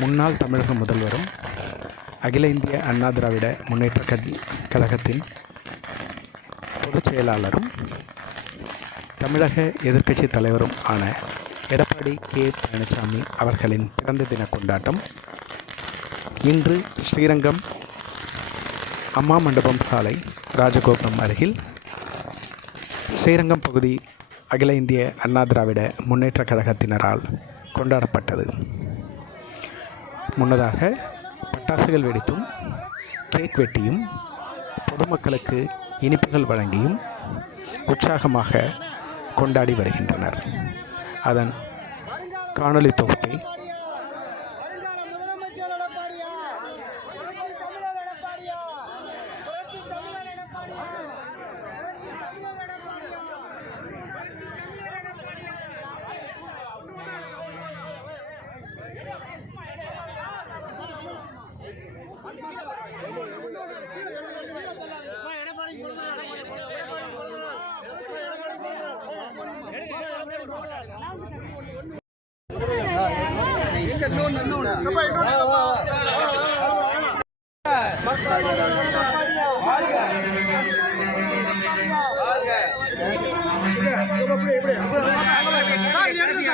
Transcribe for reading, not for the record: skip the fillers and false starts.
முன்னாள் தமிழக முதல்வரும் அகில இந்திய அண்ணா திராவிட முன்னேற்ற கழகத்தின் பொதுச் செயலாளரும் தமிழக எதிர்க்கட்சி தலைவரும் ஆன எடப்பாடி கே பழனிசாமி அவர்களின் பிறந்த தின கொண்டாட்டம் இன்று ஸ்ரீரங்கம் அம்மா மண்டபம் சாலை ராஜகோபுரம் அருகில் ஸ்ரீரங்கம் பகுதி அகில இந்திய அண்ணா திராவிட முன்னேற்ற கழகத்தினரால் கொண்டாடப்பட்டது. முன்னதாக பட்டாசுகள் வெடித்தும் கேக் வெட்டியும் பொதுமக்களுக்கு இனிப்புகள் வழங்கியும் உற்சாகமாக கொண்டாடி வருகின்றனர். அதன் காணொளி தொகுப்பை எடுங்க